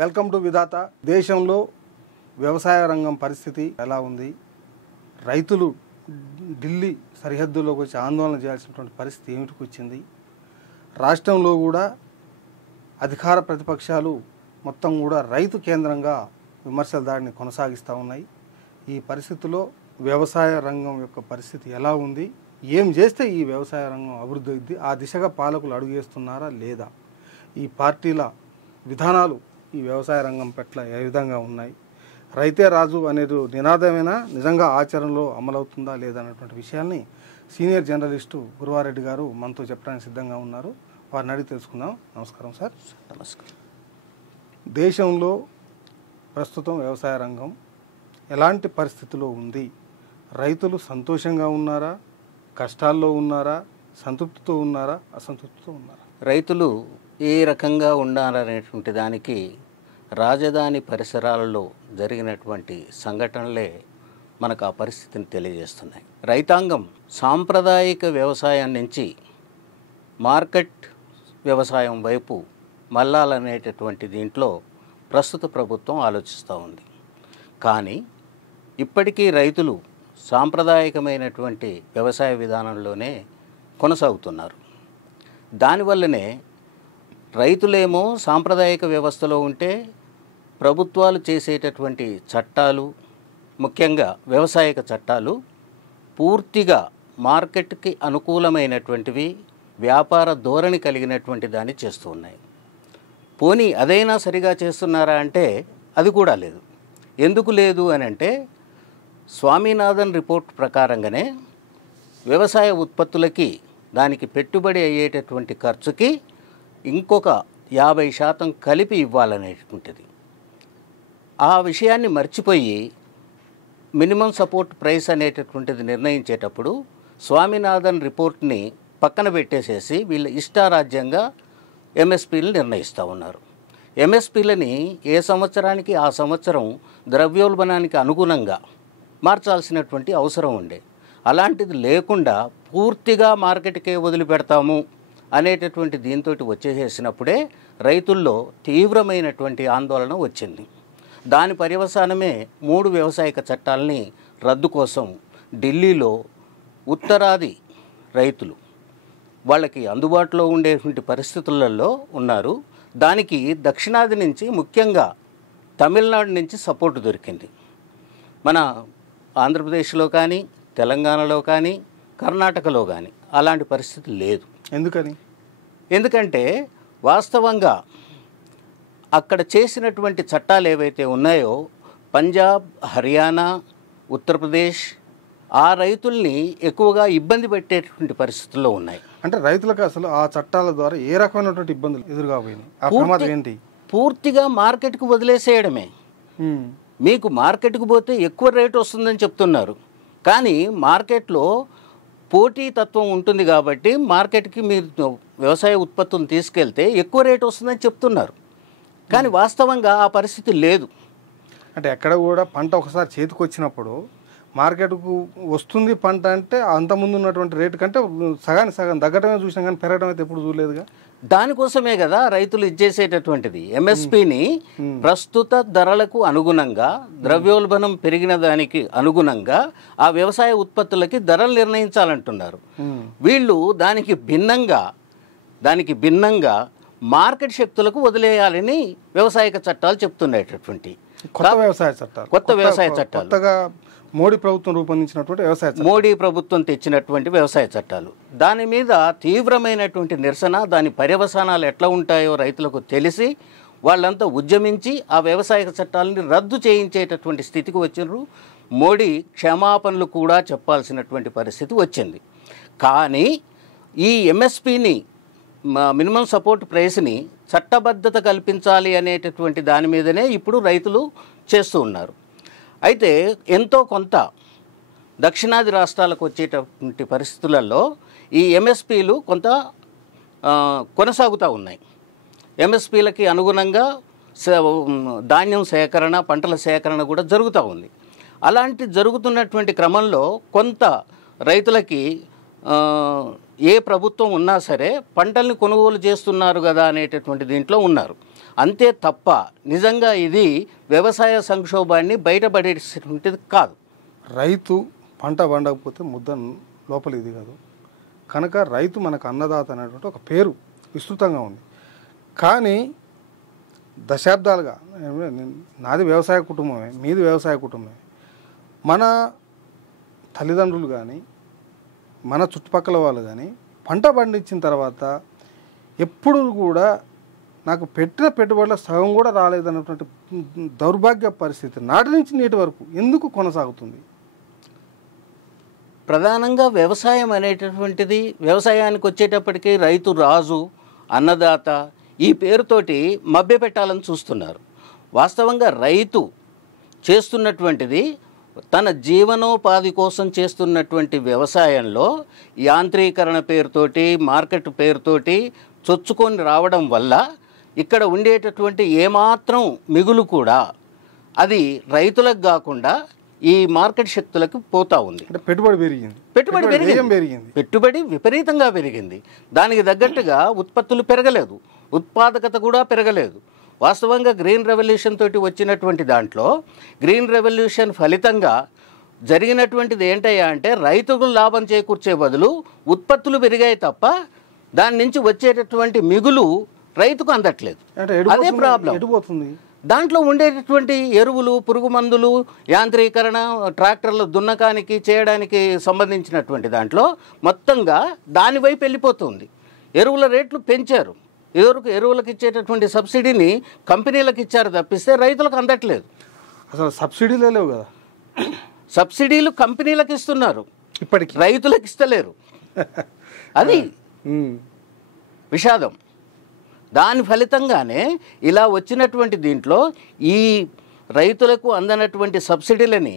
Welcome to విధాత. దేశంలో వ్యవసాయ రంగం పరిస్థితి ఎలా ఉంది? రైతులు ఢిల్లీ సరిహద్దుల్లోకి వచ్చి ఆందోళన చేయాల్సినటువంటి పరిస్థితి ఏమిటికి వచ్చింది? రాష్ట్రంలో కూడా అధికార ప్రతిపక్షాలు మొత్తం కూడా రైతు కేంద్రంగా విమర్శల దాడిని కొనసాగిస్తూ ఉన్నాయి. ఈ పరిస్థితుల్లో వ్యవసాయ రంగం యొక్క పరిస్థితి ఎలా ఉంది? ఏం చేస్తే ఈ వ్యవసాయ రంగం అభివృద్ధి అవుద్ది? ఆ దిశగా పాలకులు అడుగేస్తున్నారా లేదా? ఈ పార్టీల విధానాలు ఈ వ్యవసాయ రంగం పట్ల ఏ విధంగా ఉన్నాయి? రైతే రాజు అనేది నినాదమైనా నిజంగా ఆచరణలో అమలవుతుందా లేదా అనేటువంటి విషయాల్ని సీనియర్ జర్నలిస్టు గురువారెడ్డి గారు మనతో చెప్పడానికి సిద్ధంగా ఉన్నారు. వారిని అడిగి తెలుసుకుందాం. నమస్కారం సార్. నమస్కారం. దేశంలో ప్రస్తుతం వ్యవసాయ రంగం ఎలాంటి పరిస్థితిలో ఉంది? రైతులు సంతోషంగా ఉన్నారా, కష్టాల్లో ఉన్నారా, సంతృప్తితో ఉన్నారా, అసంతృప్తితో ఉన్నారా? రైతులు ఏ రకంగా ఉండాలనేటువంటి దానికి రాజధాని పరిసరాలలో జరిగినటువంటి సంఘటనలే మనకు ఆ పరిస్థితిని తెలియజేస్తున్నాయి. రైతాంగం సాంప్రదాయిక వ్యవసాయం నుంచి మార్కెట్ వ్యవసాయం వైపు మళ్ళాలనేటటువంటి దీంట్లో ప్రస్తుత ప్రభుత్వం ఆలోచిస్తూ ఉంది. కానీ ఇప్పటికీ రైతులు సాంప్రదాయకమైనటువంటి వ్యవసాయ విధానంలోనే కొనసాగుతున్నారు. దానివల్లనే రైతులేమో సాంప్రదాయిక వ్యవస్థలో ఉంటే ప్రభుత్వాలు చేసేటటువంటి చట్టాలు, ముఖ్యంగా వ్యవసాయక చట్టాలు పూర్తిగా మార్కెట్కి అనుకూలమైనటువంటివి, వ్యాపార ధోరణి కలిగినటువంటి దాన్ని చేస్తూ ఉన్నాయి. పోనీ అదైనా సరిగా చేస్తున్నారా అంటే అది కూడా లేదు. ఎందుకు లేదు అని అంటే స్వామినాథన్ రిపోర్ట్ ప్రకారంగానే వ్యవసాయ ఉత్పత్తులకి దానికి పెట్టుబడి అయ్యేటటువంటి ఖర్చుకి ఇంకొక 50% కలిపి ఇవ్వాలనేటువంటిది. ఆ విషయాన్ని మర్చిపోయి మినిమం సపోర్ట్ ప్రైస్ అనేటటువంటిది నిర్ణయించేటప్పుడు స్వామినాథన్ రిపోర్ట్ని పక్కన పెట్టేసేసి వీళ్ళ ఇష్టారాజ్యంగా ఎంఎస్పీలు నిర్ణయిస్తూ ఉన్నారు. ఎంఎస్పీలని ఏ సంవత్సరానికి ఆ సంవత్సరం ద్రవ్యోల్బణానికి అనుగుణంగా మార్చాల్సినటువంటి అవసరం ఉండే. అలాంటిది లేకుండా పూర్తిగా మార్కెట్కే వదిలిపెడతాము అనేటటువంటి దీంతో వచ్చేసేసినప్పుడే రైతుల్లో తీవ్రమైనటువంటి ఆందోళన వచ్చింది. దాని పర్యవసానమే 3 వ్యవసాయక చట్టాలని రద్దు కోసం ఢిల్లీలో ఉత్తరాది రైతులు వాళ్ళకి అందుబాటులో ఉండేటువంటి పరిస్థితులలో ఉన్నారు. దానికి దక్షిణాది నుంచి, ముఖ్యంగా తమిళనాడు నుంచి సపోర్టు దొరికింది. మన ఆంధ్రప్రదేశ్లో కానీ, తెలంగాణలో కానీ, కర్ణాటకలో కానీ అలాంటి పరిస్థితి లేదు. ఎందుకంటే వాస్తవంగా అక్కడ చేసినటువంటి చట్టాలు ఏవైతే ఉన్నాయో పంజాబ్, హర్యానా, ఉత్తరప్రదేశ్ ఆ రైతుల్ని ఎక్కువగా ఇబ్బంది పెట్టేటువంటి పరిస్థితుల్లో ఉన్నాయి. అంటే రైతులకు అసలు ఆ చట్టాల ద్వారా ఏ రకమైనటువంటి ఇబ్బందులు ఎదురుగాపోయినాయి? పూర్తిగా మార్కెట్కు వదిలేసేయడమే. మీకు మార్కెట్కు పోతే ఎక్కువ రేటు వస్తుందని చెప్తున్నారు. కానీ మార్కెట్లో పోటీతత్వం ఉంటుంది కాబట్టి మార్కెట్కి మీరు వ్యవసాయ ఉత్పత్తులను తీసుకెళ్తే ఎక్కువ రేటు వస్తుందని చెప్తున్నారు. కానీ వాస్తవంగా ఆ పరిస్థితి లేదు. అంటే ఎక్కడ కూడా పంట ఒకసారి చేతికి వచ్చినప్పుడు మార్కెట్కు వస్తుంది పంట అంటే అంతకుముందు ఉన్నటువంటి రేటు కంటే సగానికి సగం తగ్గడమే చూసినా కానీ పెరగడం అయితే ఎప్పుడు చూడలేదుగా. దానికోసమే కదా రైతులు ఇచ్చేసేటటువంటిది. ఎంఎస్పీని ప్రస్తుత ధరలకు అనుగుణంగా, ద్రవ్యోల్బణం పెరిగిన దానికి అనుగుణంగా ఆ వ్యవసాయ ఉత్పత్తులకి ధరలు నిర్ణయించాలంటున్నారు. వీళ్ళు దానికి భిన్నంగా మార్కెట్ శక్తులకు వదిలేయాలని వ్యవసాయక చట్టాలు చెప్తున్నటువంటి కొత్త వ్యవసాయ చట్టాలు మోడీ ప్రభుత్వం రూపొందించినటువంటి మోడీ ప్రభుత్వం తెచ్చినటువంటి వ్యవసాయ చట్టాలు. దాని మీద తీవ్రమైనటువంటి నిరసన, దాని పర్యవసానాలు ఎట్లా ఉంటాయో రైతులకు తెలిసి వాళ్ళంతా ఉద్యమించి ఆ వ్యవసాయ చట్టాలని రద్దు చేయించేటటువంటి స్థితికి వచ్చినారు. మోడీ క్షమాపణలు కూడా చెప్పాల్సినటువంటి పరిస్థితి వచ్చింది. కానీ ఈ ఎంఎస్పీని, మినిమం సపోర్ట్ ప్రైస్ని చట్టబద్ధత కల్పించాలి అనేటటువంటి దాని మీదనే ఇప్పుడు రైతులు చేస్తూ ఉన్నారు. అయితే ఎంతో కొంత దక్షిణాది రాష్ట్రాలకు వచ్చేటటువంటి పరిస్థితులలో ఈ ఎంఎస్పీలు కొంత కొనసాగుతూ ఉన్నాయి. ఎంఎస్పీలకి అనుగుణంగా ధాన్యం సేకరణ, పంటల సేకరణ కూడా జరుగుతూ ఉంది. అలాంటి జరుగుతున్నటువంటి క్రమంలో కొంత రైతులకి ఏ ప్రభుత్వం ఉన్నా సరే పంటల్ని కొనుగోలు చేస్తున్నారు కదా అనేటటువంటి దీంట్లో ఉన్నారు. అంతే తప్ప నిజంగా ఇది వ్యవసాయ సంక్షోభాన్ని బయటపడేటువంటిది కాదు. రైతు పంట పండకపోతే ముద్ద లోపలిది కాదు కనుక రైతు మనకు అన్నదాత అనేటువంటి ఒక పేరు విస్తృతంగా ఉంది. కానీ దశాబ్దాలుగా నాది వ్యవసాయ కుటుంబమే, మీది వ్యవసాయ కుటుంబమే. మన తల్లిదండ్రులు కానీ మన చుట్టుపక్కల వాళ్ళు కానీ పంట పండించిన తర్వాత ఎప్పుడు కూడా నాకు పెట్టిన పెట్టుబడుల సగం కూడా రాలేదన్నటువంటి దౌర్భాగ్య పరిస్థితి నాటి నుంచి నేటి వరకు ఎందుకు కొనసాగుతుంది? ప్రధానంగా వ్యవసాయం అనేటటువంటిది, వ్యవసాయానికి వచ్చేటప్పటికీ రైతు రాజు, అన్నదాత ఈ పేరుతోటి మభ్యపెట్టాలని చూస్తున్నారు. వాస్తవంగా రైతు చేస్తున్నటువంటిది తన జీవనోపాధి కోసం చేస్తున్నటువంటి వ్యవసాయంలో యాంత్రీకరణ పేరుతోటి, మార్కెట్ పేరుతోటి చొచ్చుకొని రావడం వల్ల ఇక్కడ ఉండేటటువంటి ఏమాత్రం మిగులు కూడా అది రైతులకు కాకుండా ఈ మార్కెట్ శక్తులకు పోతా ఉంది. పెట్టుబడి పెరిగింది, పెట్టుబడి విపరీతంగా పెరిగింది. దానికి తగ్గట్టుగా ఉత్పత్తులు పెరగలేదు, ఉత్పాదకత కూడా పెరగలేదు. వాస్తవంగా గ్రీన్ రెవల్యూషన్ తోటి వచ్చినటువంటి దాంట్లో గ్రీన్ రెవల్యూషన్ ఫలితంగా జరిగినటువంటిది ఏంటయ్యా అంటే రైతుకు లాభం చేకూర్చే బదులు ఉత్పత్తులు పెరిగాయి తప్ప దాని నుంచి వచ్చేటటువంటి మిగులు రైతుకు అందట్లేదు. అదే ప్రాబ్లం. దాంట్లో ఉండేటటువంటి ఎరువులు, పురుగు మందులు, యాంత్రీకరణ, ట్రాక్టర్లు దున్నకానికి చేయడానికి సంబంధించినటువంటి దాంట్లో మొత్తంగా దాని వైపు వెళ్ళిపోతుంది. ఎరువుల రేట్లు పెంచారు. ఎరువులకు ఇచ్చేటటువంటి సబ్సిడీని కంపెనీలకు ఇచ్చారు తప్పిస్తే రైతులకు అందట్లేదు. అసలు సబ్సిడీలే లేవు కదా. సబ్సిడీలు కంపెనీలకు ఇస్తున్నారు, ఇప్పటికి రైతులకు ఇస్తలేరు. అది విషాదం. దాని ఫలితంగానే ఇలా వచ్చినటువంటి దీంట్లో ఈ రైతులకు అందనటువంటి సబ్సిడీలని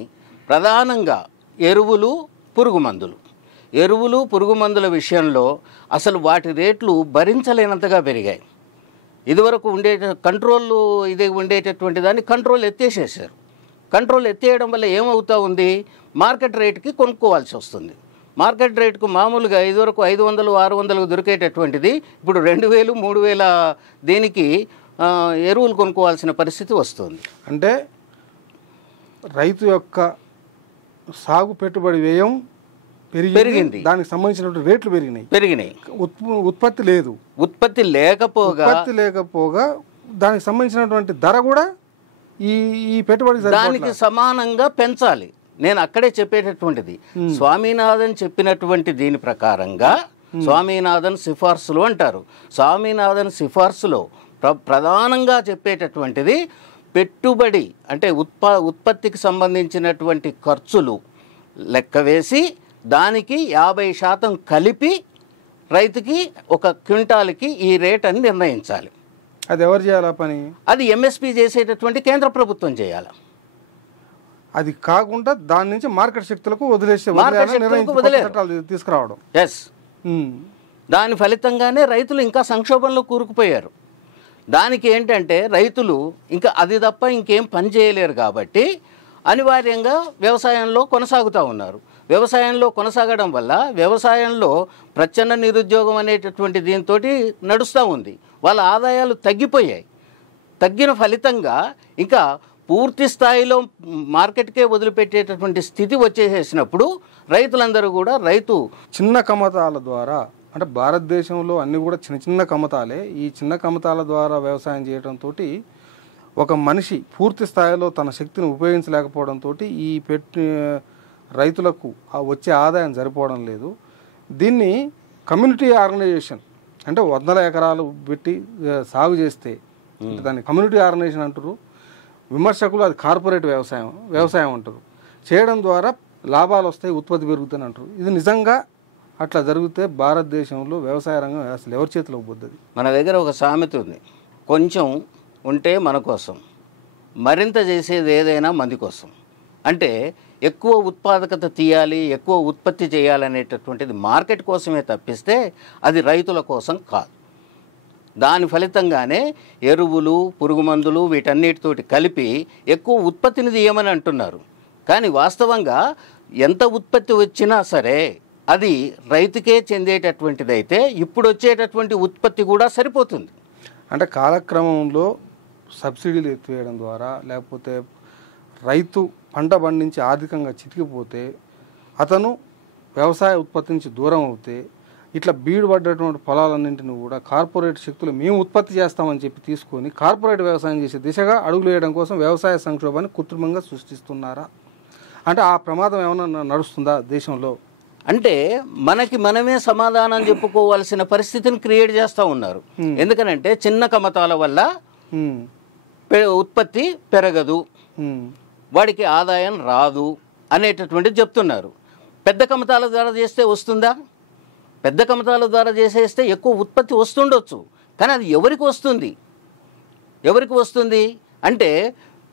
ప్రధానంగా ఎరువులు, పురుగు మందుల విషయంలో అసలు వాటి రేట్లు భరించలేనంతగా పెరిగాయి. ఇదివరకు ఉండేటటువంటి దాన్ని కంట్రోల్ ఎత్తేసేసారు. కంట్రోల్ ఎత్తేయడం వల్ల ఏమవుతా ఉంది, మార్కెట్ రేటుకి కొనుక్కోవాల్సి వస్తుంది. మార్కెట్ రేటుకు మామూలుగా ఇదివరకు 500, 600 దొరికేటటువంటిది ఇప్పుడు 2000, 3000 దీనికి ఎరువులు కొనుక్కోవాల్సిన పరిస్థితి వస్తుంది. అంటే రైతు యొక్క సాగు పెట్టుబడి వ్యయం పెరిగింది, దానికి సంబంధించినటువంటి రేట్లు పెరిగినాయి. ఉత్పత్తి లేకపోగా దానికి సంబంధించినటువంటి ధర కూడా ఈ పెట్టుబడి దానికి సమానంగా పెంచాలి. నేను అక్కడే చెప్పేటటువంటిది స్వామినాథన్ చెప్పినటువంటి దీని ప్రకారంగా, స్వామినాథన్ సిఫార్సులు అంటారు. స్వామినాథన్ సిఫార్సులో ప్రధానంగా చెప్పేటటువంటిది పెట్టుబడి అంటే ఉత్పత్తికి సంబంధించినటువంటి ఖర్చులు లెక్క వేసి దానికి 50% కలిపి రైతుకి ఒక క్వింటాల్కి ఈ రేట్ అని నిర్ణయించాలి. అది ఎవరు చేయాలా పని? అది ఎంఎస్పీ చేసేటటువంటి కేంద్ర ప్రభుత్వం చేయాలి. అది కాకుండా దాని నుంచి మార్కెట్ శక్తులకు తీసుకురావడం. ఎస్, దాని ఫలితంగానే రైతులు ఇంకా సంక్షోభంలో కూరుకుపోయారు. దానికి ఏంటంటే రైతులు ఇంకా అది తప్ప ఇంకేం పని చేయలేరు కాబట్టి అనివార్యంగా వ్యవసాయంలో కొనసాగుతూ ఉన్నారు. వ్యవసాయంలో కొనసాగడం వల్ల వ్యవసాయంలో ప్రచ్ఛన్న నిరుద్యోగం అనేటటువంటి దీంతో నడుస్తూ ఉంది. వాళ్ళ ఆదాయాలు తగ్గిపోయాయి. తగ్గిన ఫలితంగా ఇంకా పూర్తి స్థాయిలో మార్కెట్కే వదిలిపెట్టేటటువంటి స్థితి వచ్చేసేసినప్పుడు రైతులందరూ కూడా చిన్న కమతాల ద్వారా, అంటే భారతదేశంలో అన్నీ కూడా చిన్న చిన్న కమతాలే. ఈ చిన్న కమతాల ద్వారా వ్యవసాయం చేయడంతో ఒక మనిషి పూర్తి స్థాయిలో తన శక్తిని ఉపయోగించలేకపోవడంతో ఈ రైతులకు వచ్చే ఆదాయం సరిపోవడం లేదు. దీన్ని కమ్యూనిటీ ఆర్గనైజేషన్ అంటే 100 ఎకరాలు పెట్టి సాగు చేస్తే దాన్ని కమ్యూనిటీ ఆర్గనైజేషన్ అంటారు. విమర్శకులు అది కార్పొరేట్ వ్యవసాయం అంటారు. చేయడం ద్వారా లాభాలు వస్తాయి, ఉత్పత్తి పెరుగుతుంది అంటారు. ఇది నిజంగా అట్లా జరిగితే భారతదేశంలో వ్యవసాయ రంగం అసలు ఎవరి చేతిలోకి పోతుంది? మన దగ్గర ఒక సామెత ఉంది, కొంచెం ఉంటే మన కోసం, మరింత చేసేది ఏదైనా మంది కోసం. అంటే ఎక్కువ ఉత్పాదకత తీయాలి, ఎక్కువ ఉత్పత్తి చేయాలనేటటువంటిది మార్కెట్ కోసమే తప్పిస్తే అది రైతుల కోసం కాదు. దాని ఫలితంగానే ఎరువులు, పురుగు మందులు వీటన్నిటితోటి కలిపి ఎక్కువ ఉత్పత్తిని తీయమని అంటున్నారు. కానీ వాస్తవంగా ఎంత ఉత్పత్తి వచ్చినా సరే అది రైతుకే చెందేటటువంటిదైతే ఇప్పుడు వచ్చేటటువంటి ఉత్పత్తి కూడా సరిపోతుంది. అంటే కాలక్రమంలో సబ్సిడీలు ఎత్తివేయడం ద్వారా లేకపోతే రైతు పంట పండించి ఆర్థికంగా చితికిపోతే అతను వ్యవసాయ ఉత్పత్తి నుంచి దూరం అవుతే ఇట్లా బీడు పడ్డటువంటి పొలాలన్నింటినీ కూడా కార్పొరేట్ శక్తులు మేము ఉత్పత్తి చేస్తామని చెప్పి తీసుకొని కార్పొరేట్ వ్యవసాయం చేసే దిశగా అడుగులు వేయడం కోసం వ్యవసాయ సంక్షోభాన్ని కృత్రిమంగా సృష్టిస్తున్నారా? అంటే ఆ ప్రమాదం ఏమైనా నడుస్తుందా దేశంలో? అంటే మనకి మనమే సమాధానం చెప్పుకోవాల్సిన పరిస్థితిని క్రియేట్ చేస్తూ ఉన్నారు. ఎందుకనంటే చిన్న కమతాల వల్ల ఉత్పత్తి పెరగదు, వాడికి ఆదాయం రాదు అనేటటువంటిది చెప్తున్నారు. పెద్ద కమతాల ద్వారా చేస్తే వస్తుందా? పెద్ద కమతాల ద్వారా చేసేస్తే ఎక్కువ ఉత్పత్తి వస్తుండొచ్చు, కానీ అది ఎవరికి వస్తుంది? ఎవరికి వస్తుంది అంటే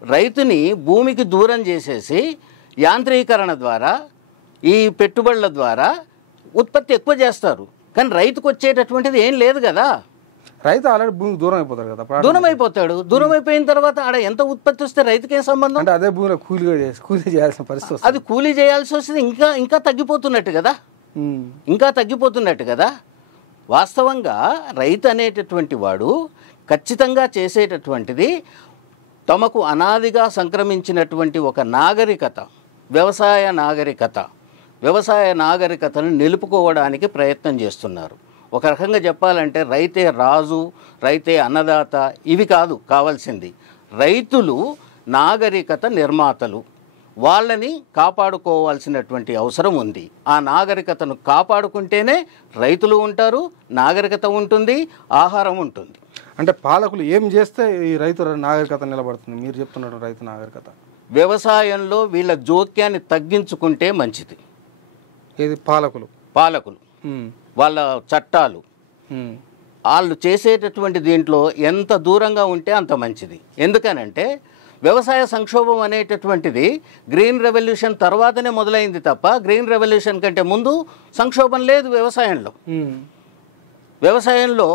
రైతుని భూమికి దూరం చేసేసి యాంత్రీకరణ ద్వారా ఈ పెట్టుబడుల ద్వారా ఉత్పత్తి ఎక్కువ చేస్తారు, కానీ రైతుకు వచ్చేటటువంటిది ఏం లేదు కదా. రైతు ఆల్రెడీ భూమికి దూరం అయిపోతారు కదా, దూరం అయిపోతాడు. దూరం అయిపోయిన తర్వాత ఆడ ఎంత ఉత్పత్తి వస్తే రైతుకేం సంబంధం? అంటే అదే భూమిలో కూలీ చేయాల్సిన పరిస్థితి, అది కూలీ చేయాల్సి వస్తుంది. ఇంకా తగ్గిపోతున్నట్టు కదా, ఇంకా తగ్గిపోతున్నట్టు కదా. వాస్తవంగా రైతు అనేటటువంటి వాడు ఖచ్చితంగా చేసేటటువంటిది తమకు అనాదిగా సంక్రమించినటువంటి ఒక నాగరికత, వ్యవసాయ నాగరికతను నిలుపుకోవడానికి ప్రయత్నం చేస్తున్నారు. ఒక రకంగా చెప్పాలంటే రైతే రాజు, రైతే అన్నదాత ఇవి కాదు కావాల్సింది. రైతులు నాగరికత నిర్మాతలు, వాళ్ళని కాపాడుకోవాల్సినటువంటి అవసరం ఉంది. ఆ నాగరికతను కాపాడుకుంటేనే రైతులు ఉంటారు, నాగరికత ఉంటుంది, ఆహారం ఉంటుంది. అంటే పాలకులు ఏం చేస్తే ఈ రైతు నాగరికత నిలబడుతుంది? మీరు చెప్తున్నారు రైతు నాగరికత వ్యవసాయంలో వీళ్ళ జోక్యాన్ని తగ్గించుకుంటే మంచిది. ఏది? పాలకులు వాళ్ళ చట్టాలు వాళ్ళు చేసేటటువంటి దీంట్లో ఎంత దూరంగా ఉంటే అంత మంచిది. ఎందుకనంటే వ్యవసాయ సంక్షోభం అనేటటువంటిది గ్రీన్ రెవల్యూషన్ తర్వాతనే మొదలైంది తప్ప గ్రీన్ రెవల్యూషన్ కంటే ముందు సంక్షోభం లేదు వ్యవసాయంలో. వ్యవసాయంలో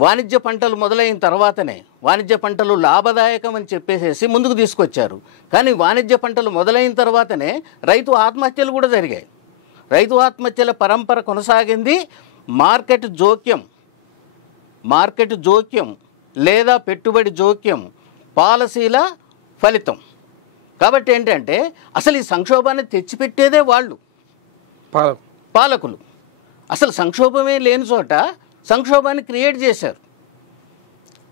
వాణిజ్య పంటలు మొదలైన తర్వాతనే, వాణిజ్య పంటలు లాభదాయకం అని చెప్పేసేసి ముందుకు తీసుకొచ్చారు. కానీ వాణిజ్య పంటలు మొదలైన తర్వాతనే రైతు ఆత్మహత్యలు కూడా జరిగాయి. రైతు ఆత్మహత్యల పరంపర కొనసాగింది మార్కెట్ జోక్యం లేదా పెట్టుబడి జోక్యం పాలసీల ఫలితం. కాబట్టి ఏంటంటే అసలు ఈ సంక్షోభాన్ని తెచ్చిపెట్టేదే వాళ్ళు, పాలకులు. అసలు సంక్షోభమే లేని చోట సంక్షోభాన్ని క్రియేట్ చేశారు.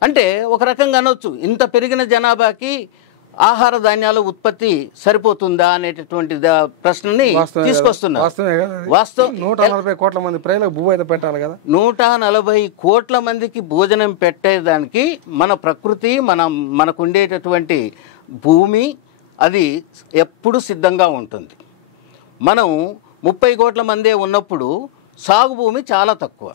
అంటే ఒక రకంగా అనొచ్చు, ఇంత పెరిగిన జనాభాకి ఆహార ధాన్యాల ఉత్పత్తి సరిపోతుందా అనేటటువంటి ప్రశ్నని తీసుకొస్తున్నారు. వాస్తవం 140 కోట్ల మంది ప్రజలకు భూమి అయితే పెట్టాలి కదా. 140 కోట్ల మందికి భోజనం పెట్టేదానికి మన ప్రకృతి, మనకు ఉండేటటువంటి భూమి అది ఎప్పుడు సిద్ధంగా ఉంటుంది. మనం 30 కోట్ల మందే ఉన్నప్పుడు సాగు భూమి చాలా తక్కువ.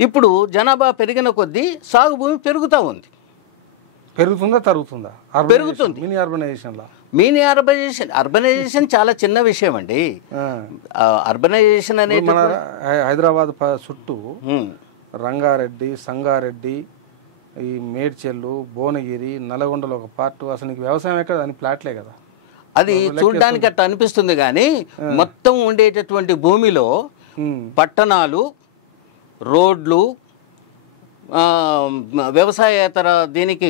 ఇప్పుడు జనాభా పెరిగిన కొద్దీ సాగు భూమి పెరుగుతూ ఉంది. పెరుగుతుందా తరుగుతుందా? పెరుగుతుంది. మినీ అర్బనైజేషన్ చాలా చిన్న విషయం అండి. అర్బనైజేషన్ అనేది మన హైదరాబాద్ చుట్టూ రంగారెడ్డి, సంగారెడ్డి, ఈ మేడ్చెల్లు, భువనగిరి, నల్గొండలో ఒక పార్ట్, అసలు వ్యవసాయం ఎక్కడ? అని ప్లాట్లే కదా. అది చూడడానికి అట్లా అనిపిస్తుంది, కానీ మొత్తం ఉండేటటువంటి భూమిలో పట్టణాలు, రోడ్లు, వ్యవసాయేతర దీనికి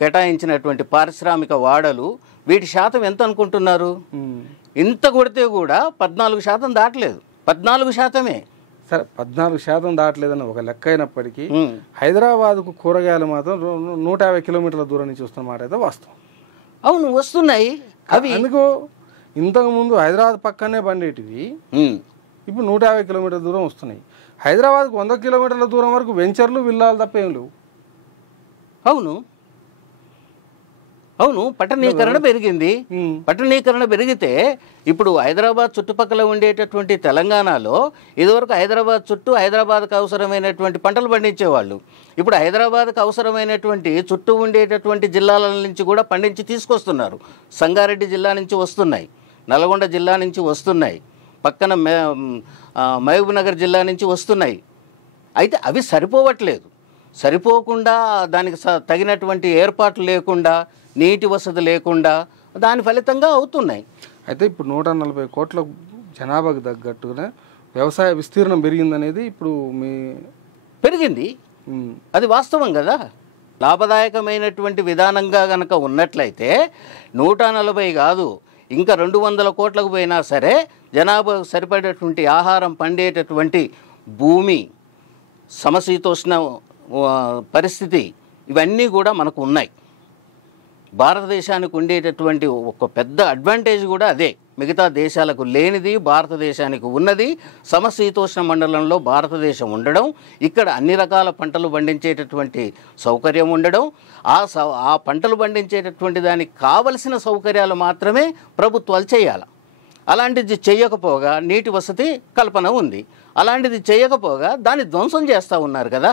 కేటాయించినటువంటి పారిశ్రామిక వాడలు, వీటి శాతం ఎంత అనుకుంటున్నారు? ఇంత కొడితే కూడా 14% దాటలేదు. 14%. సరే, 14% దాటలేదని ఒక లెక్క అయినప్పటికీ హైదరాబాద్కు కూరగాయలు మాత్రం 150 కిలోమీటర్ల దూరం నుంచి వస్తున్నమాట అయితే వాస్తవం. అవును, వస్తున్నాయి అవి. అందుకు ఇంతకుముందు హైదరాబాద్ పక్కనే పండేటివి ఇప్పుడు 150 కిలోమీటర్ల దూరం వస్తున్నాయి. హైదరాబాద్కు 100 కిలోమీటర్ల దూరం వరకు వెంచర్లు, విల్లాలు తప్ప ఏం లేవు. అవును, పట్టణీకరణ పెరిగింది. పట్టణీకరణ పెరిగితే ఇప్పుడు హైదరాబాద్ చుట్టుపక్కల ఉండేటటువంటి తెలంగాణలో ఇదివరకు హైదరాబాద్ చుట్టూ హైదరాబాద్కు అవసరమైనటువంటి పంటలు పండించేవాళ్ళు. ఇప్పుడు హైదరాబాద్కు అవసరమైనటువంటి చుట్టూ ఉండేటటువంటి జిల్లాల నుంచి కూడా పండించి తీసుకొస్తున్నారు. సంగారెడ్డి జిల్లా నుంచి వస్తున్నాయి, నల్గొండ జిల్లా నుంచి వస్తున్నాయి, పక్కన మహబూబ్ నగర్ జిల్లా నుంచి వస్తున్నాయి. అయితే అవి సరిపోవట్లేదు. సరిపోకుండా దానికి తగినటువంటి ఏర్పాట్లు లేకుండా, నీటి వసతి లేకుండా, దాని ఫలితంగా అవుతున్నాయి. అయితే ఇప్పుడు 140 కోట్ల జనాభాకు తగ్గట్టుగా వ్యవసాయ విస్తీర్ణం పెరిగిందనేది ఇప్పుడు పెరిగింది, అది వాస్తవం కదా. లాభదాయకమైనటువంటి విధానంగా కనుక ఉన్నట్లయితే 140 కాదు, ఇంకా 200 కోట్లకు పోయినా సరే జనాభాకు సరిపడేటువంటి ఆహారం పండేటటువంటి భూమి, సమశీతోష్ణ పరిస్థితి, ఇవన్నీ కూడా మనకు ఉన్నాయి. భారతదేశానికి ఉండేటటువంటి ఒక పెద్ద అడ్వాంటేజ్ కూడా అదే. మిగతా దేశాలకు లేనిది భారతదేశానికి ఉన్నది. సమశీతోష్ణ మండలంలో భారతదేశం ఉండడం, ఇక్కడ అన్ని రకాల పంటలు పండించేటటువంటి సౌకర్యం ఉండడం, ఆ పంటలు పండించేటటువంటి దానికి కావలసిన సౌకర్యాలు మాత్రమే ప్రభుత్వాలు చేయాలి. అలాంటిది చేయకపోగా నీటి వసతి కల్పన ఉంది, అలాంటిది చేయకపోగా దాన్ని ధ్వంసం చేస్తూ ఉన్నారు కదా.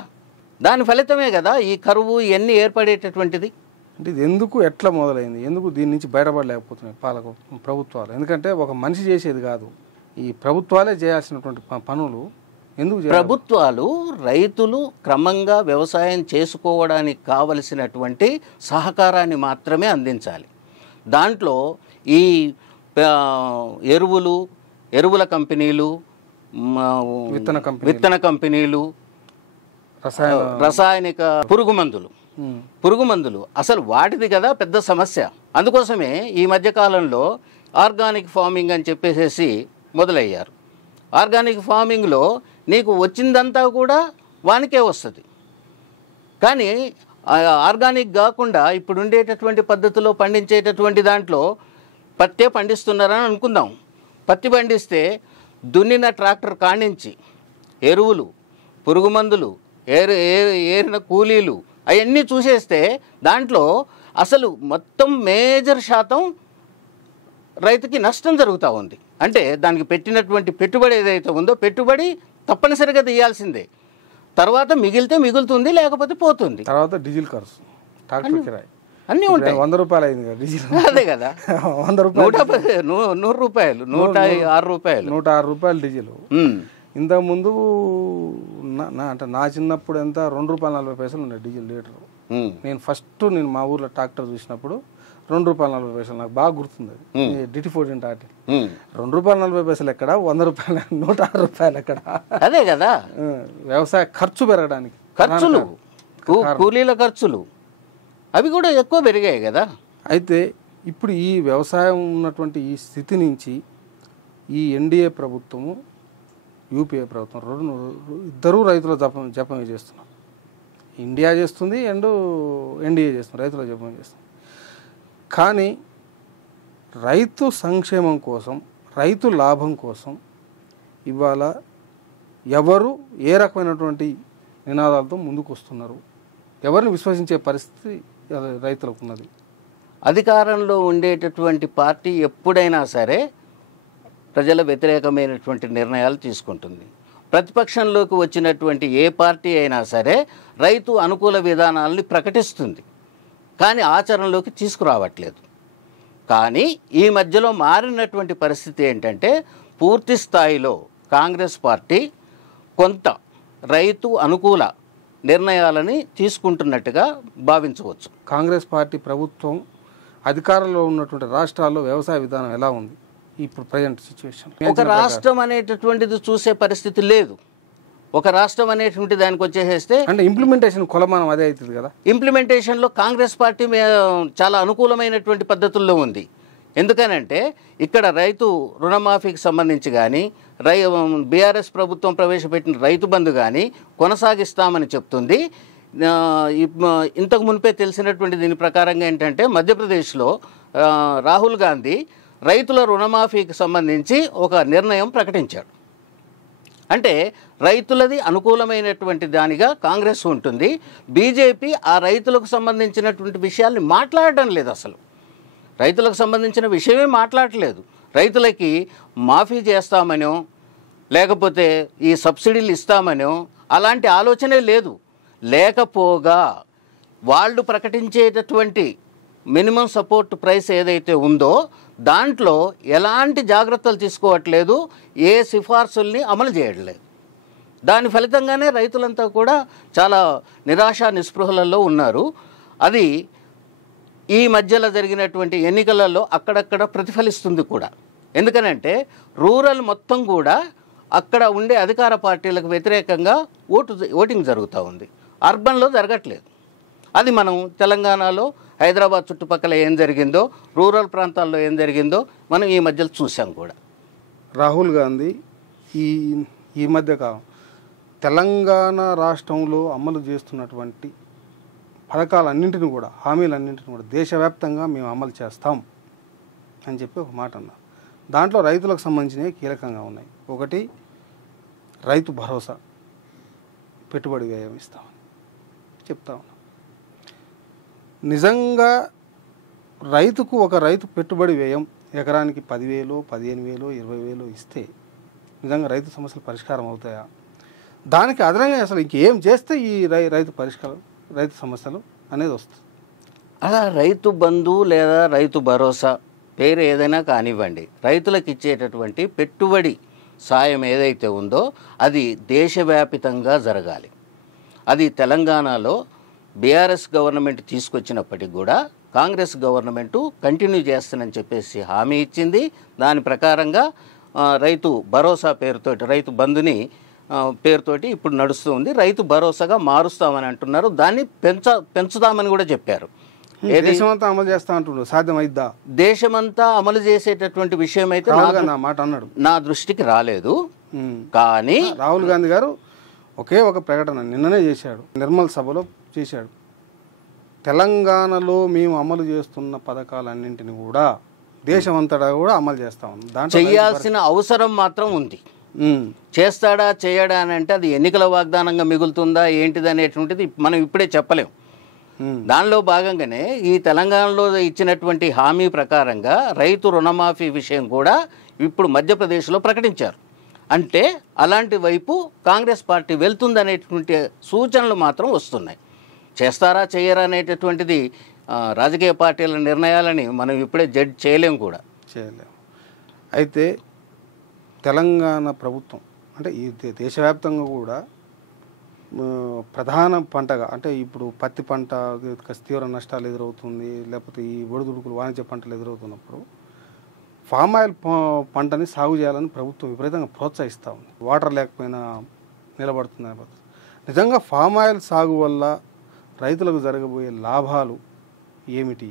దాని ఫలితమే కదా ఈ కరువు ఇవన్నీ ఏర్పడేటటువంటిది. అంటే ఇది ఎందుకు ఎట్లా మొదలైంది, ఎందుకు దీని నుంచి బయటపడలేకపోతున్నాయి ప్రభుత్వాలు? ఎందుకంటే ఒక మనిషి చేసేది కాదు, ఈ ప్రభుత్వాలే చేయాల్సినటువంటి పనులు ఎందుకు ప్రభుత్వాలు రైతులు క్రమంగా వ్యవసాయం చేసుకోవడానికి కావలసినటువంటి సహకారాన్ని మాత్రమే అందించాలి. దాంట్లో ఈ ఎరువుల కంపెనీలు, విత్తన కంపెనీలు, రసాయనిక పురుగు మందులు అసలు వాటిది కదా పెద్ద సమస్య. అందుకోసమే ఈ మధ్యకాలంలో ఆర్గానిక్ ఫార్మింగ్ అని చెప్పేసి మొదలయ్యారు. ఆర్గానిక్ ఫార్మింగ్లో నీకు వచ్చిందంతా కూడా వానికే వస్తుంది. కానీ ఆర్గానిక్ కాకుండా ఇప్పుడు ఉండేటటువంటి పద్ధతిలో పండించేటటువంటి దాంట్లో పత్తే పండిస్తున్నారని అనుకుందాం. పత్తి పండిస్తే దున్నిన ట్రాక్టర్ కానించి ఎరువులు, పురుగు మందులు, ఏరిన కూలీలు అవన్నీ చూసేస్తే దాంట్లో అసలు మొత్తం మేజర్ శాతం రైతుకి నష్టం జరుగుతూ ఉంది. అంటే దానికి పెట్టినటువంటి పెట్టుబడి ఏదైతే ఉందో పెట్టుబడి తప్పనిసరిగా తీయాల్సిందే. తర్వాత మిగిలితే మిగులుతుంది, లేకపోతే పోతుంది. తర్వాత డీజిల్ ఖర్చు, ట్రాక్టర్ కిరాయి అన్నీ ఉంటాయి. 100 రూపాయలు అయింది కదా డీజిల్. అదే కదా, 100 రూపాయలు, 100 రూపాయలు, 106 రూపాయలు, 106 రూపాయలు డీజిల్. ఇంతకుముందు అంటే నా చిన్నప్పుడు ఎంత 2 రూపాయలు 40 పైసలు ఉండే డీజిల్ లీటరు. నేను మా ఊర్లో ట్రాక్టర్ చూసినప్పుడు 2 రూపాయలు 40 పైసలు, నాకు బాగా గుర్తుంది. అది డిటి 14 ఆర్టీ. 2 రూపాయలు 40 పైసలు ఎక్కడ, 100 రూపాయలు 106 రూపాయలు ఎక్కడ? అదే కదా, వ్యవసాయ ఖర్చు పెరగడానికి ఖర్చులు, కూలీల ఖర్చులు అవి కూడా ఎక్కువ పెరిగాయి కదా. అయితే ఇప్పుడు ఈ వ్యవసాయం ఉన్నటువంటి ఈ స్థితి నుంచి ఈ ఎన్డీఏ ప్రభుత్వము, యూపీఏ ప్రభుత్వం ఇద్దరూ రైతుల జపమే చేస్తున్నారు. ఇండియా చేస్తుంది అండ్ ఎన్డీఏ చేస్తుంది, రైతుల జపమే చేస్తుంది. కానీ రైతు సంక్షేమం కోసం, రైతు లాభం కోసం ఇవాళ ఎవరు ఏ రకమైనటువంటి నినాదాలతో ముందుకు వస్తున్నారు? ఎవరిని విశ్వసించే పరిస్థితి రైతులకు ఉన్నది? అధికారంలో ఉండేటటువంటి పార్టీ ఎప్పుడైనా సరే ప్రజల వ్యతిరేకమైనటువంటి నిర్ణయాలు తీసుకుంటుంది. ప్రతిపక్షంలోకి వచ్చినటువంటి ఏ పార్టీ అయినా సరే రైతు అనుకూల విధానాలని ప్రకటిస్తుంది, కానీ ఆచరణలోకి తీసుకురావట్లేదు. కానీ ఈ మధ్యలో మారినటువంటి పరిస్థితి ఏంటంటే పూర్తి స్థాయిలో కాంగ్రెస్ పార్టీ కొంత రైతు అనుకూల నిర్ణయాలని తీసుకుంటున్నట్టుగా భావించవచ్చు. కాంగ్రెస్ పార్టీ ప్రభుత్వం అధికారంలో ఉన్నటువంటి రాష్ట్రాల్లో వ్యవసాయ విధానం ఎలా ఉంది ఇప్పుడు ప్రజెంట్ సిచ్యువేషన్? ఒక రాష్ట్రం అనేటటువంటిది చూసే పరిస్థితి లేదు. ఒక రాష్ట్రం అనేటువంటి దానికి వచ్చేసేస్తే అంటే ఇంప్లిమెంటేషన్ కొలమానం అదే అవుతుంది కదా. ఇంప్లిమెంటేషన్లో కాంగ్రెస్ పార్టీ చాలా అనుకూలమైనటువంటి పద్ధతుల్లో ఉంది. ఎందుకనంటే ఇక్కడ రైతు రుణమాఫీకి సంబంధించి కానీ బీఆర్ఎస్ ప్రభుత్వం ప్రవేశపెట్టిన రైతు బంధు కానీ కొనసాగిస్తామని చెప్తుంది. ఇంతకు మునిపే తెలిసినటువంటి దీని ప్రకారంగా ఏంటంటే మధ్యప్రదేశ్లో రాహుల్ గాంధీ రైతుల రుణమాఫీకి సంబంధించి ఒక నిర్ణయం ప్రకటించాడు. అంటే రైతులది అనుకూలమైనటువంటి దానిగా కాంగ్రెస్ ఉంటుంది. బీజేపీ ఆ రైతులకు సంబంధించినటువంటి విషయాల్ని మాట్లాడడం లేదు. అసలు రైతులకు సంబంధించిన విషయమే మాట్లాడలేదు. రైతులకి మాఫీ చేస్తామనో లేకపోతే ఈ సబ్సిడీలు ఇస్తామనో అలాంటి ఆలోచనే లేదు. లేకపోగా వాళ్ళు ప్రకటించేటటువంటి మినిమం సపోర్ట్ ప్రైస్ ఏదైతే ఉందో దాంట్లో ఎలాంటి జాగ్రత్తలు తీసుకోవట్లేదు, ఏ సిఫార్సుల్ని అమలు చేయట్లేదు. దాని ఫలితంగానే రైతులంతా కూడా చాలా నిరాశ నిస్పృహలలో ఉన్నారు. అది ఈ మధ్యలో జరిగినటువంటి ఎన్నికలలో అక్కడక్కడ ప్రతిఫలిస్తుంది కూడా. ఎందుకనంటే రూరల్ మొత్తం కూడా అక్కడ ఉండే అధికార పార్టీలకు వ్యతిరేకంగా ఓటింగ్ జరుగుతూ ఉంది. అర్బన్లో జరగట్లేదు. అది మనం తెలంగాణలో హైదరాబాద్ చుట్టుపక్కల ఏం జరిగిందో, రూరల్ ప్రాంతాల్లో ఏం జరిగిందో మనం ఈ మధ్యలో చూసాం కూడా. రాహుల్ గాంధీ ఈ మధ్య కాలం తెలంగాణ రాష్ట్రంలో అమలు చేస్తున్నటువంటి పథకాలన్నింటినీ కూడా, హామీలన్నింటినీ కూడా దేశవ్యాప్తంగా మేము అమలు చేస్తాం అని చెప్పి ఒక మాట అన్నారు. దాంట్లో రైతులకు సంబంధించినవి కీలకంగా ఉన్నాయి. ఒకటి, రైతు భరోసా, పెట్టుబడి వ్యయం ఇస్తామని చెప్తా ఉన్నాం. నిజంగా రైతుకు ఒక రైతు పెట్టుబడి వ్యయం ఎకరానికి 10,000, 15,000, 20,000 ఇస్తే నిజంగా రైతు సమస్యలు పరిష్కారం అవుతాయా? దానికి అదనంగా అసలు ఇంకేం చేస్తే ఈ రైతు సమస్యలు అనేది వస్తుంది. అలా రైతు బంధు లేదా రైతు భరోసా పేరు ఏదైనా కానివ్వండి, రైతులకు ఇచ్చేటటువంటి పెట్టుబడి సాయం ఏదైతే ఉందో అది దేశవ్యాపితంగా జరగాలి. అది తెలంగాణలో బీఆర్ఎస్ గవర్నమెంట్ తీసుకొచ్చినప్పటికి కూడా కాంగ్రెస్ గవర్నమెంటు కంటిన్యూ చేస్తానని చెప్పేసి హామీ ఇచ్చింది. దాని ప్రకారంగా రైతు భరోసా పేరుతోటి, రైతు బంధుని పేరుతోటి ఇప్పుడు నడుస్తూ ఉంది. రైతు భరోసాగా మారుస్తామని అంటున్నారు. దాన్ని పెంచుతామని కూడా చెప్పారు. దేశమంతా అమలు చేస్తా అంటున్నారు. సాధ్యమైద్దా? దేశమంతా అమలు చేసేటటువంటి విషయం అయితే మాట అన్నాడు, నా దృష్టికి రాలేదు. కానీ రాహుల్ గాంధీ గారు ఒకే ఒక ప్రకటన నిన్ననే చేశాడు, నిర్మల్ సభలో చేశాడు. తెలంగాణలో మేము అమలు చేస్తున్న పథకాలన్నింటినీ కూడా దేశమంతటా కూడా అమలు చేస్తా ఉన్నాం. చేయాల్సిన అవసరం మాత్రం ఉంది. చేస్తాడా చేయడా అని అంటే అది ఎన్నికల వాగ్దానంగా మిగులుతుందా ఏంటిది అనేటువంటిది మనం ఇప్పుడే చెప్పలేం. దానిలో భాగంగానే ఈ తెలంగాణలో ఇచ్చినటువంటి హామీ ప్రకారంగా రైతు రుణమాఫీ విషయం కూడా ఇప్పుడు మధ్యప్రదేశ్లో ప్రకటించారు. అంటే అలాంటి వైపు కాంగ్రెస్ పార్టీ వెళ్తుందనేటువంటి సూచనలు మాత్రం వస్తున్నాయి. చేస్తారా చేయరా అనేటటువంటిది రాజకీయ పార్టీల నిర్ణయాలని మనం ఇప్పుడే జడ్జ్ చేయలేము కూడా. అయితే తెలంగాణ ప్రభుత్వం అంటే ఈ దేశవ్యాప్తంగా కూడా ప్రధాన పంటగా అంటే ఇప్పుడు పత్తి పంట తీవ్ర నష్టాలు ఎదురవుతుంది, లేకపోతే ఈ ఒడిదుడుకులు వాణిజ్య పంటలు ఎదురవుతున్నప్పుడు ఫామ్ ఆయిల్ పంటని సాగు చేయాలని ప్రభుత్వం విపరీతంగా ప్రోత్సహిస్తూ ఉంది. వాటర్ లేకపోయినా నిలబడుతుందని. నిజంగా ఫామ్ ఆయిల్ సాగు వల్ల రైతులకు జరగబోయే లాభాలు ఏమిటి,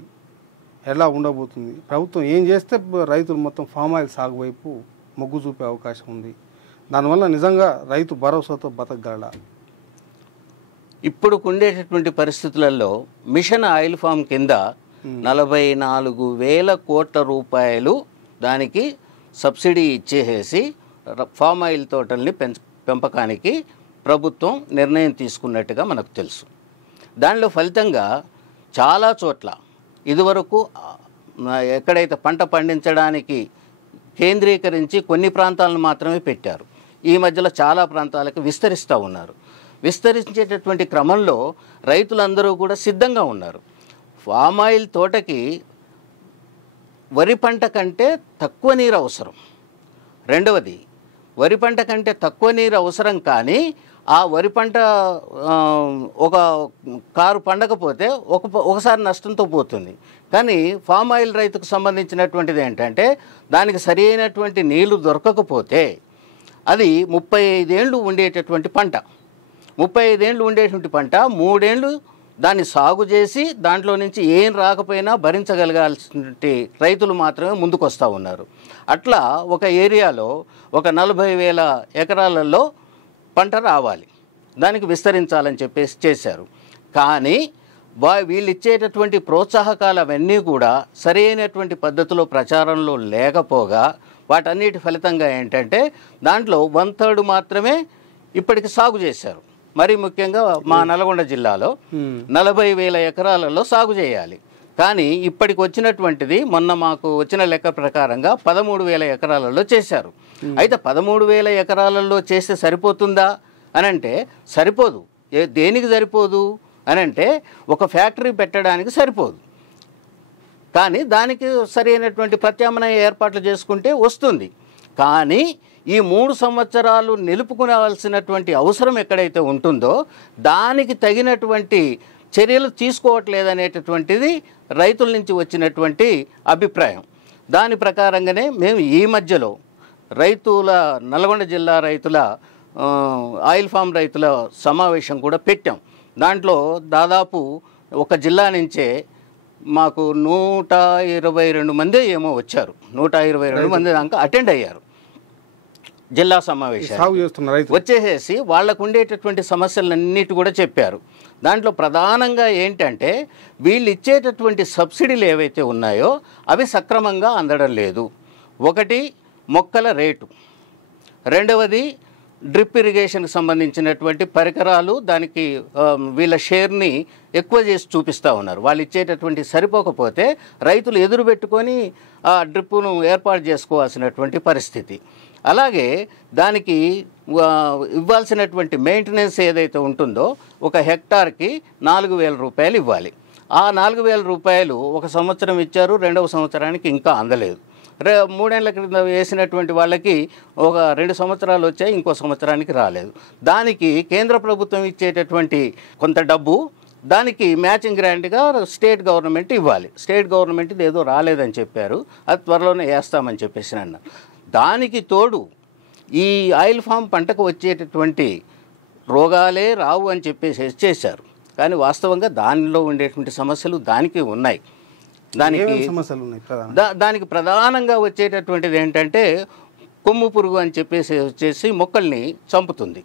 ఎలా ఉండబోతుంది, ప్రభుత్వం ఏం చేస్తే రైతులు మొత్తం ఫామ్ ఆయిల్ సాగు వైపు మొగ్గు చూపే అవకాశం ఉంది, దానివల్ల నిజంగా రైతు భరోసాతో బతకగలడా? ఇప్పుడు ఉండేటటువంటి పరిస్థితులలో మిషన్ ఆయిల్ ఫామ్ కింద 44,000 కోట్ల రూపాయలు దానికి సబ్సిడీ ఇచ్చేసి ఫామ్ ఆయిల్ తోటల్ని పెంపకానికి ప్రభుత్వం నిర్ణయం తీసుకున్నట్టుగా మనకు తెలుసు. దానిలో ఫలితంగా చాలా చోట్ల ఇదివరకు ఎక్కడైతే పంట పండించడానికి కేంద్రీకరించి కొన్ని ప్రాంతాలను మాత్రమే పెట్టారు, ఈ మధ్యలో చాలా ప్రాంతాలకు విస్తరిస్తూ ఉన్నారు. విస్తరించేటటువంటి క్రమంలో రైతులందరూ కూడా సిద్ధంగా ఉన్నారు. ఫామ్ ఆయిల్ తోటకి వరి పంట కంటే తక్కువ నీరు అవసరం. రెండవది, వరి పంట కంటే తక్కువ నీరు అవసరం, కానీ ఆ వరి పంట ఒక కారు పండకపోతే ఒకసారి నష్టంతో పోతుంది. కానీ ఫామ్ ఆయిల్ రైతుకు సంబంధించినటువంటిది ఏంటంటే దానికి సరి అయినటువంటి నీళ్లు దొరకకపోతే అది 35 ఏళ్ళు ఉండేటటువంటి పంట. 35 ఏళ్ళు ఉండేటువంటి పంట 3 ఏళ్ళు దాన్ని సాగు చేసి దాంట్లో నుంచి ఏం రాకపోయినా భరించగలగాల్సిన రైతులు మాత్రమే ముందుకు వస్తూ ఉన్నారు. అట్లా ఒక ఏరియాలో ఒక 40,000 ఎకరాలలో పంట రావాలి, దానికి విస్తరించాలని చెప్పేసి చేశారు. కానీ వీళ్ళు ఇచ్చేటటువంటి ప్రోత్సాహకాలు అవన్నీ కూడా సరైనటువంటి పద్ధతిలో ప్రచారంలో లేకపోగా వాటన్నిటి ఫలితంగా ఏంటంటే దాంట్లో 1/3 మాత్రమే ఇప్పటికి సాగు చేశారు. మరీ ముఖ్యంగా మా నల్గొండ జిల్లాలో 40,000 ఎకరాలలో సాగు చేయాలి. కానీ ఇప్పటికి వచ్చినటువంటిది మొన్న మాకు వచ్చిన లెక్క ప్రకారంగా 13,000 ఎకరాలలో చేశారు. అయితే 13,000 ఎకరాలలో చేస్తే సరిపోతుందా అని అంటే సరిపోదు. దేనికి సరిపోదు అని అంటే ఒక ఫ్యాక్టరీ పెట్టడానికి సరిపోదు, కానీ దానికి సరైనటువంటి ప్రత్యామ్నాయ ఏర్పాట్లు చేసుకుంటే వస్తుంది. కానీ ఈ 3 సంవత్సరాలు నిలుపుకునవలసినటువంటి అవసరం ఎక్కడైతే ఉంటుందో దానికి తగినటువంటి చర్యలు తీసుకోవట్లేదనేటటువంటిది రైతుల నుంచి వచ్చినటువంటి అభిప్రాయం. దాని ప్రకారంగానే మేము ఈ మధ్యలో నల్గొండ జిల్లా రైతుల ఆయిల్ ఫామ్ రైతుల సమావేశం కూడా పెట్టాం. దాంట్లో దాదాపు ఒక జిల్లా నుంచే మాకు 122 మంది ఏమో వచ్చారు. 122 మంది దాకా అటెండ్ అయ్యారు జిల్లా సమావేశానికి. వచ్చేసేసి వాళ్ళకు ఉండేటటువంటి సమస్యలన్నిటి కూడా చెప్పారు. దాంట్లో ప్రధానంగా ఏంటంటే వీళ్ళు ఇచ్చేటటువంటి సబ్సిడీలు ఏవైతే ఉన్నాయో అవి సక్రమంగా అందడం లేదు. ఒకటి మొక్కల రేటు, రెండవది డ్రిప్ ఇరిగేషన్కి సంబంధించినటువంటి పరికరాలు, దానికి వీళ్ళ షేర్ని ఎక్కువ చేసి చూపిస్తూ ఉన్నారు. వాళ్ళు ఇచ్చేటటువంటి సరిపోకపోతే రైతులు ఎదురు పెట్టుకొని ఆ డ్రిప్పును ఏర్పాటు చేసుకోవాల్సినటువంటి పరిస్థితి. అలాగే దానికి ఇవ్వాల్సినటువంటి మెయింటెనెన్స్ ఏదైతే ఉంటుందో ఒక హెక్టార్కి 4,000 రూపాయలు ఇవ్వాలి. ఆ 4,000 రూపాయలు ఒక సంవత్సరం ఇచ్చారు, రెండవ సంవత్సరానికి ఇంకా అందలేదు. 3 ఏళ్ల క్రింద వేసినటువంటి వాళ్ళకి ఒక 2 సంవత్సరాలు వచ్చాయి, ఇంకో సంవత్సరానికి రాలేదు. దానికి కేంద్ర ప్రభుత్వం ఇచ్చేటటువంటి కొంత డబ్బు, దానికి మ్యాచింగ్ గ్రాంట్గా స్టేట్ గవర్నమెంట్ ఇవ్వాలి. స్టేట్ గవర్నమెంట్ ఏదో రాలేదని చెప్పారు, అది త్వరలోనే వేస్తామని చెప్పేసి అన్నారు. దానికి తోడు ఈ ఆయిల్ ఫామ్ పంటకు వచ్చేటటువంటి రోగాలే రావు అని చెప్పేసి చేశారు. కానీ వాస్తవంగా దానిలో ఉండేటువంటి సమస్యలు దానికి ఉన్నాయి. దానికి ప్రధానంగా వచ్చేటటువంటిది ఏంటంటే కొమ్ము పురుగు అని చెప్పేసి వచ్చేసి మొక్కల్ని చంపుతుంది.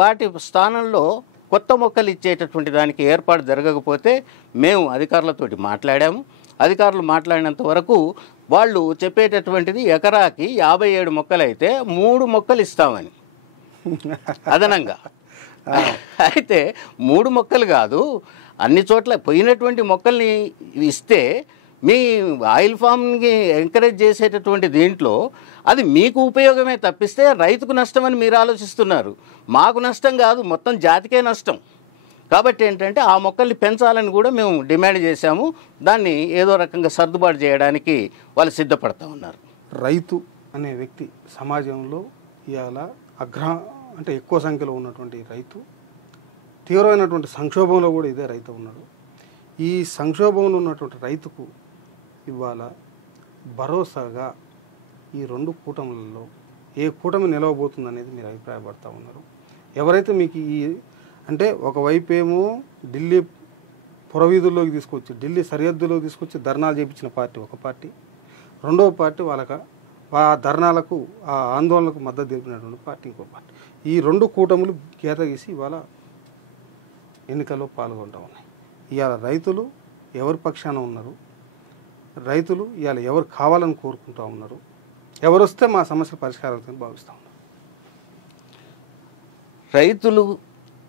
వాటి స్థానంలో కొత్త మొక్కలు ఇచ్చేటటువంటి దానికి ఏర్పాటు జరగకపోతే మేము అధికారులతోటి మాట్లాడాము. అధికారులు మాట్లాడినంత వరకు వాళ్ళు చెప్పేటటువంటిది ఎకరాకి 57 మొక్కలైతే 3 మొక్కలు ఇస్తామని అదనంగా. అయితే 3 మొక్కలు కాదు, అన్ని చోట్ల పోయినటువంటి మొక్కల్ని ఇస్తే మీ ఆయిల్ ఫామ్కి ఎంకరేజ్ చేసేటటువంటి దీంట్లో అది మీకు ఉపయోగమే తప్పిస్తే రైతుకు నష్టం అని మీరు ఆలోచిస్తున్నారు. మాకు నష్టం కాదు, మొత్తం జాతికే నష్టం. కాబట్టి ఏంటంటే ఆ మొక్కల్ని పెంచాలని కూడా మేము డిమాండ్ చేశాము. దాన్ని ఏదో రకంగా సర్దుబాటు చేయడానికి వాళ్ళు సిద్ధపడతా ఉన్నారు. రైతు అనే వ్యక్తి సమాజంలో ఇవాళ అంటే ఎక్కువ సంఖ్యలో ఉన్నటువంటి రైతు తీవ్రమైనటువంటి సంక్షోభంలో కూడా ఇదే రైతు ఉన్నాడు. ఈ సంక్షోభంలో ఉన్నటువంటి రైతుకు ఇవాళ భరోసాగా ఈ 2 కూటములలో ఏ కూటమి నిలవబోతుంది అనేది మీరు అభిప్రాయపడతా ఉన్నారు. ఎవరైతే మీకు అంటే ఒకవైపు ఏమో ఢిల్లీ పురవీధుల్లోకి తీసుకొచ్చి, ఢిల్లీ సరిహద్దులోకి తీసుకొచ్చి ధర్నాలు చేయించిన పార్టీ ఒక పార్టీ, రెండవ పార్టీ ఆ ధర్నాలకు ఆ ఆందోళనకు మద్దతు తెలిపినటువంటి పార్టీ ఇంకో పార్టీ. ఈ 2 కూటములు గీత గీసి ఇవాళ ఎన్నికల్లో పాల్గొంటూ ఉన్నాయి. ఇవాళ రైతులు ఎవరి పక్షాన ఉన్నారు, రైతులు ఇవాళ ఎవరు కావాలని కోరుకుంటూ ఉన్నారు, ఎవరు వస్తే మా సమస్య పరిష్కారం అవుతుందని భావిస్తూ ఉన్నారు. రైతులు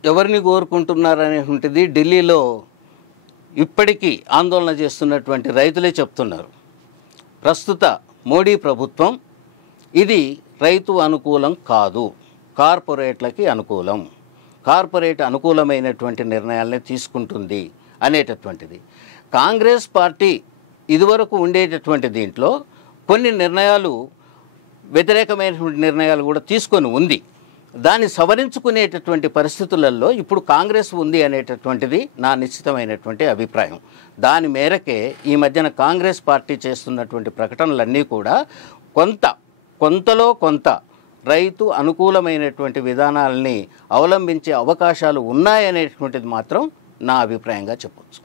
ఎవరిని కోరుకుంటున్నారనేటువంటిది ఢిల్లీలో ఇప్పటికీ ఆందోళన చేస్తున్నటువంటి రైతులే చెప్తున్నారు. ప్రస్తుత మోడీ ప్రభుత్వం ఇది రైతు అనుకూలం కాదు, కార్పొరేట్లకి అనుకూలం, కార్పొరేట్ అనుకూలమైనటువంటి నిర్ణయాలనే తీసుకుంటుంది అనేటటువంటిది. కాంగ్రెస్ పార్టీ ఇదివరకు ఉండేటటువంటి దీంట్లో కొన్ని నిర్ణయాలు, వ్యతిరేకమైనటువంటి నిర్ణయాలు కూడా తీసుకొని ఉంది. దాన్ని సవరించుకునేటటువంటి పరిస్థితులలో ఇప్పుడు కాంగ్రెస్ ఉంది అనేటటువంటిది నా నిశ్చితమైనటువంటి అభిప్రాయం. దాని మేరకే ఈ మధ్యన కాంగ్రెస్ పార్టీ చేస్తున్నటువంటి ప్రకటనలన్నీ కూడా కొంతలో కొంత రైతు అనుకూలమైనటువంటి విధానాలని అవలంబించే అవకాశాలు ఉన్నాయనేటువంటిది మాత్రం నా అభిప్రాయంగా చెప్పవచ్చు.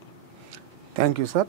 Thank you sir.